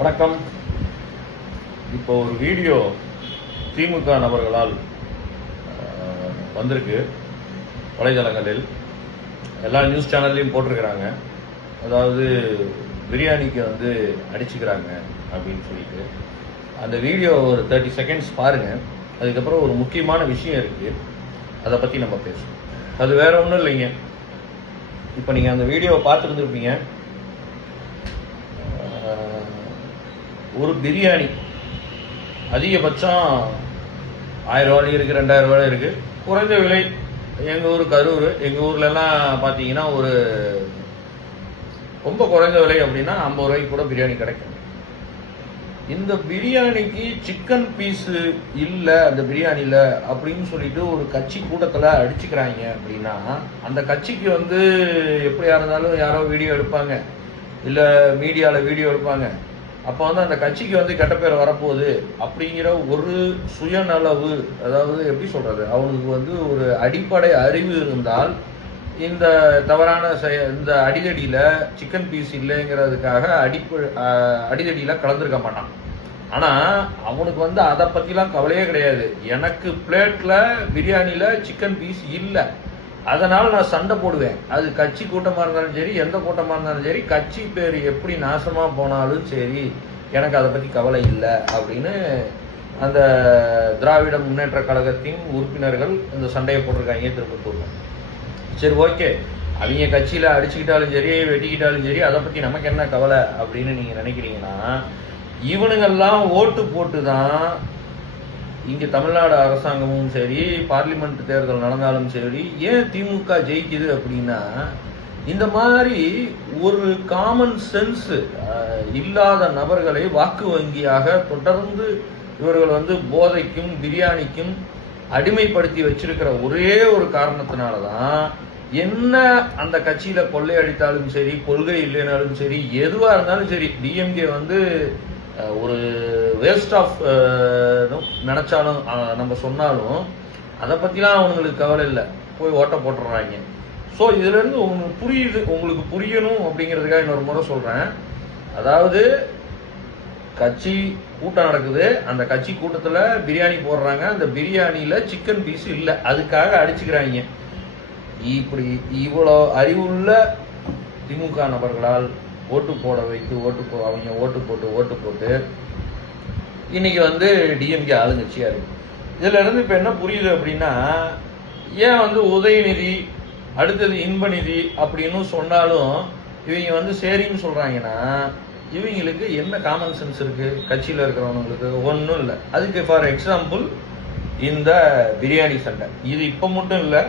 வணக்கம். இப்போ ஒரு வீடியோ திமுக நபர்களால் வந்திருக்கு வலைதளங்களில், எல்லா நியூஸ் சேனல்லையும் போட்டிருக்கிறாங்க. அதாவது பிரியாணிக்கு அடிச்சுக்கிறாங்க அப்படின்னு சொல்லிட்டு அந்த வீடியோ ஒரு 30 செகண்ட்ஸ் பாருங்கள். அதுக்கப்புறம் ஒரு முக்கியமான விஷயம் இருக்குது, அதை பற்றி நம்ம பேசுவோம். அது வேற ஒன்றும் இல்லைங்க. இப்போ நீங்கள் அந்த வீடியோவை பார்த்துருந்துருப்பீங்க. ஒரு பிரியாணி அதிகபட்சம் 1000 ரூபாய் இருக்குது, 2000 ரூபாய் இருக்குது. குறைந்த விலை எங்கள் ஊர் கரூர், எங்கள் ஊர்லலாம் பார்த்தீங்கன்னா ஒரு ரொம்ப குறைந்த விலை அப்படின்னா 50 ரூபாய்க்கு கூட பிரியாணி கிடைக்கும். இந்த பிரியாணிக்கு சிக்கன் பீஸு இல்லை அந்த பிரியாணியில் அப்படின்னு சொல்லிட்டு ஒரு கட்சி கூட்டத்தில் அடிச்சுக்கிறாங்க அப்படின்னா, அந்த கட்சிக்கு எப்படியா இருந்தாலும் யாரோ வீடியோ எடுப்பாங்க, இல்லை மீடியாவில் வீடியோ எடுப்பாங்க. அப்போ அந்த கட்சிக்கு கெட்ட பேர் வரப்போகுது அப்படிங்கிற ஒரு சுயநலவு, அதாவது எப்படி சொல்கிறது, அவனுக்கு ஒரு அடிப்படை அறிவு இருந்தால் இந்த தவறான இந்த அடிதடியில் சிக்கன் பீஸ் இல்லைங்கிறதுக்காக அடிதடியில் கலந்துருக்க மாட்டான். ஆனால் அவனுக்கு அதை பற்றிலாம் கவலையே கிடையாது. எனக்கு பிளேட்டில் பிரியாணியில் சிக்கன் பீஸ் இல்லை, அதனால் நான் சண்டை போடுவேன். அது கட்சி கூட்டமாக இருந்தாலும் சரி, எந்த கூட்டமாக இருந்தாலும் சரி, கட்சி பேர் எப்படி நாசமாக போனாலும் சரி, எனக்கு அதை பற்றி கவலை இல்லை அப்படின்னு அந்த திராவிட முன்னேற்ற கழகத்தின் உறுப்பினர்கள் இந்த சண்டையை போட்டிருக்காங்க திருப்பத்தூர்ல. சரி, ஓகே, அவங்க கட்சியில் அடிச்சுக்கிட்டாலும் சரி, வெட்டிக்கிட்டாலும் சரி, அதை பற்றி நமக்கு என்ன கவலை அப்படின்னு நீங்கள் நினைக்கிறீங்கன்னா, இவனுங்கெல்லாம் ஓட்டு போட்டு தான் இங்கே தமிழ்நாடு அரசாங்கமும் சரி, பார்லிமெண்ட் தேர்தல் நடந்தாலும் சரி, ஏன் திமுக ஜெயிக்குது அப்படின்னா, இந்த மாதிரி ஒரு காமன் சென்ஸ் இல்லாத நபர்களை வாக்கு வங்கியாக தொடர்ந்து இவர்கள் போதைக்கும் பிரியாணிக்கும் அடிமைப்படுத்தி வச்சிருக்கிற ஒரே ஒரு காரணத்தினால தான், என்ன அந்த கட்சியில கொள்ளையடித்தாலும் சரி, கொள்கை இல்லைனாலும் சரி, எதுவாக இருந்தாலும் சரி, டிஎம்கே ஒரு வேஸ்ட் ஆஃப் நினைச்சாலும் நம்ம சொன்னாலும் அதை பற்றிலாம் அவங்களுக்கு கவலை இல்லை, போய் ஓட்ட போட்டுடுறாங்க. ஸோ இதுலேருந்து உங்களுக்கு புரியுது, உங்களுக்கு புரியணும் அப்படிங்கிறதுக்காக இன்னொரு முறை சொல்கிறேன். அதாவது கட்சி கூட்டம் நடக்குது, அந்த கட்சி கூட்டத்தில் பிரியாணி போடுறாங்க, அந்த பிரியாணியில் சிக்கன் பீஸ் இல்லை, அதுக்காக அடிச்சுக்கிறாங்க. இப்படி இவ்வளோ அறிவுள்ள திமுக நபர்களால் ஓட்டு போட வைத்து அவங்க ஓட்டு போட்டு இன்னைக்கு டிஎம்கே ஆளுங்கட்சியாக இருக்கு. இதுல இருந்து இப்போ என்ன புரியுது அப்படின்னா, ஏன் உதயநிதி அடுத்தது இன்பநிதி அப்படின்னு சொன்னாலும் இவங்க சரின்னு சொல்றாங்கன்னா, இவங்களுக்கு என்ன காமன் சென்ஸ் இருக்கு கட்சியில் இருக்கிறவங்களுக்கு? ஒன்றும் இல்லை. அதுக்கு ஃபார் எக்ஸாம்பிள் இந்த பிரியாணி சண்டை, இது இப்போ மட்டும் இல்லை,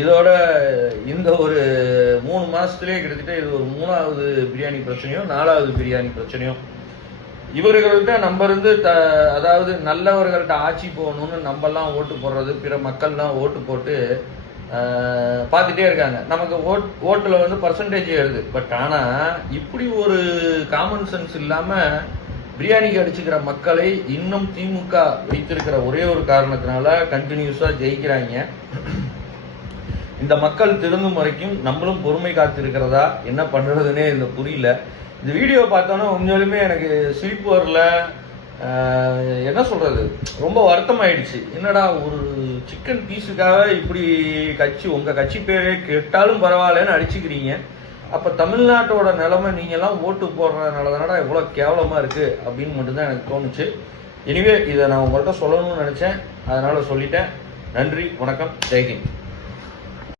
இதோட இந்த ஒரு 3 மாசத்துலேயே கிட்டத்தட்ட இது ஒரு 3வது பிரியாணி பிரச்சனையோ 4வது பிரியாணி பிரச்சனையோ. இவர்கள்ட்ட நம்ம அதாவது நல்லவர்கள்ட்ட ஆட்சி போகணும்னு நம்மெல்லாம் ஓட்டு போடுறது, பிற மக்கள்லாம் ஓட்டு போட்டு பார்த்துட்டே இருக்காங்க. நமக்கு ஓட்டில் பர்சன்டேஜ் எழுது. பட் ஆனால் இப்படி ஒரு காமன் சென்ஸ் இல்லாமல் பிரியாணிக்கு அடிச்சுக்கிற மக்களை இன்னும் திமுக வைத்திருக்கிற ஒரே ஒரு காரணத்தினால கண்டினியூஸாக ஜெயிக்கிறாங்க. இந்த மக்கள் திருந்தும் வரைக்கும் நம்மளும் பொறுமை காத்திருக்கிறதா, என்ன பண்ணுறதுன்னே இந்த புரியல. இந்த வீடியோ பார்த்தோன்னா உண்மையிலுமே எனக்கு சிரிப்பு வரல, என்ன சொல்கிறது, ரொம்ப வருத்தம் ஆயிடுச்சு. என்னடா ஒரு சிக்கன் பீஸுக்காக இப்படி உங்கள் கட்சி பேரே கெட்டாலும் பரவாயில்லன்னு அடிச்சுக்கிறீங்க. அப்போ தமிழ்நாட்டோட நிலைமை நீங்கள்லாம் ஓட்டு போடுறதுனால தானடா இவ்வளோ கேவலமாக இருக்குது அப்படின்னு மட்டும்தான் எனக்கு தோணுச்சு. எனிவே இதை நான் உங்கள்கிட்ட சொல்லணும்னு நினச்சேன், அதனால் சொல்லிட்டேன். நன்றி, வணக்கம், ஜெய்ஹிந்த்.